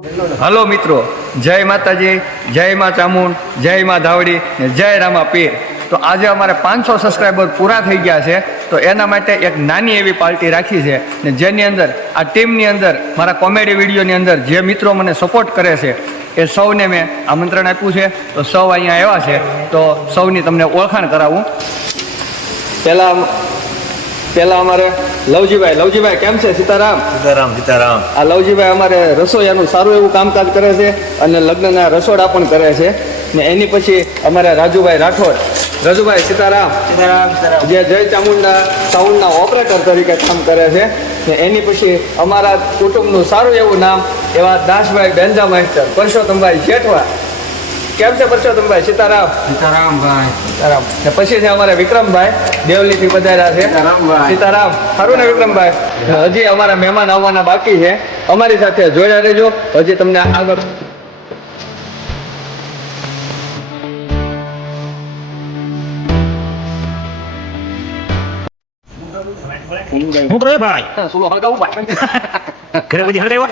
Hello મિત્રો, જય માતાજી, જય મા ચામુંડ, જય મા ધાવડી ને જય રામા પીર. તો આજે અમારે 500 સબસ્ક્રાઈબર પૂરા થઈ ગયા છે. તો એના માટે એક નાની એવી પાર્ટી રાખી છે ને જેની અંદર આ ટીમની અંદર મારા કોમેડી વિડીયોની અંદર જે મિત્રો મને સપોર્ટ કરે છે એ સૌને મેં આમંત્રણ આપ્યું છે. તો સૌ અહીંયા આવ્યા છે. તો સૌની તમને ઓળખાણ કરાવું. પહેલા અમારે લવજીભાઈ કેમ છે? સીતારામ. આ લવજીભાઈ અમારે રસોઈયાનું સારું એવું કામકાજ કરે છે અને લગ્નના રસોડા પણ કરે છે. ને એની પછી અમારે રાજુભાઈ રાઠોડ. રાજુભાઈ સીતારામ. જે જય ચામુંડના સાઉન્ડના ઓપરેટર તરીકે કામ કરે છે. ને એની પછી અમારા કુટુંબનું સારું એવું નામ એવા દાસભાઈ બેન્જા માસ્ટર, પરસોત્તમભાઈ જેઠવા. કેમ છે પરસોત્તમભાઈ? સીતારામ. ને પછી છે અમારે વિક્રમભાઈ, દેવલીથી પધાર્યા છે. સીતારામ. સારું ને વિક્રમભાઈ? હજી અમારા મહેમાન આવવાના બાકી છે. અમારી સાથે જોડ્યા રહેજો. હજી તમને આગળ હું કરે ભાઈ? સુલો હળગાવું ભાઈ. ઘરે બધી હળગાવ્યો?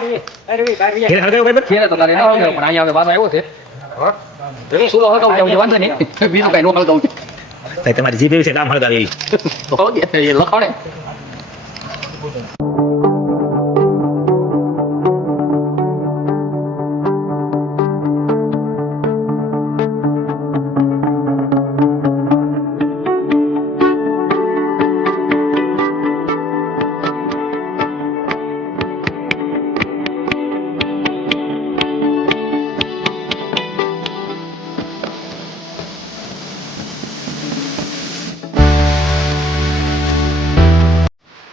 ઘરે હળગાવ્યો ભાઈ? ઘેરે તો તારે ન આવ્યો, પણ અહીંયા હવે પાછો આવ્યો છે. સુલો હળગાવું ત્યાં વાંધો નહીં, બીજું કઈ નો હળગાવું. તમારી જીભ એવી છે કામ હળગાવી એવી. તો એ લખાણે.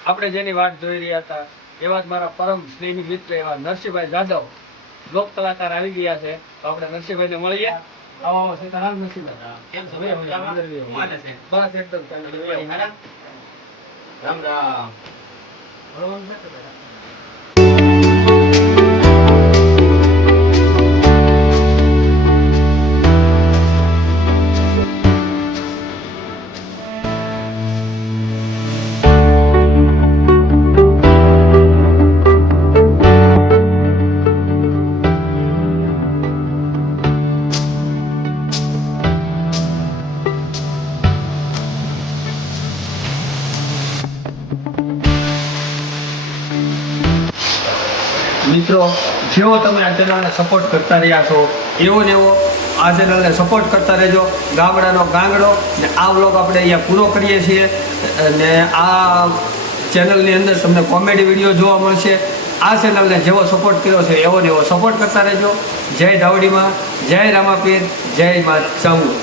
આપણે જેની વાત જોઈ રહ્યા હતા એવા જ મારા પરમ સ્નેહી મિત્ર એવા નરસિંહભાઈ જાદવ, લોક કલાકાર આવી ગયા છે. તો આપણે નરસિંહભાઈને મળીએ. આવો સીતારામ. નરસિંહભાઈ કેમ છો? બસ એકદમ રામ રામ. મિત્રો, જેવો તમે આ ચેનલને સપોર્ટ કરતા રહ્યા છો એવો ને એવો આ ચેનલને સપોર્ટ કરતા રહેજો. ગામડાનો ગાંગડો ને આ વ્લોગ આપણે અહીંયા પૂરો કરીએ છીએ. ને આ ચેનલની અંદર તમને કોમેડી વિડીયો જોવા મળશે. આ ચેનલને જેવો સપોર્ટ કર્યો છે એવો ને એવો સપોર્ટ કરતા રહેજો. જય ધાવડીમાં, જય રામાપીર, જય મા ચામુંડ.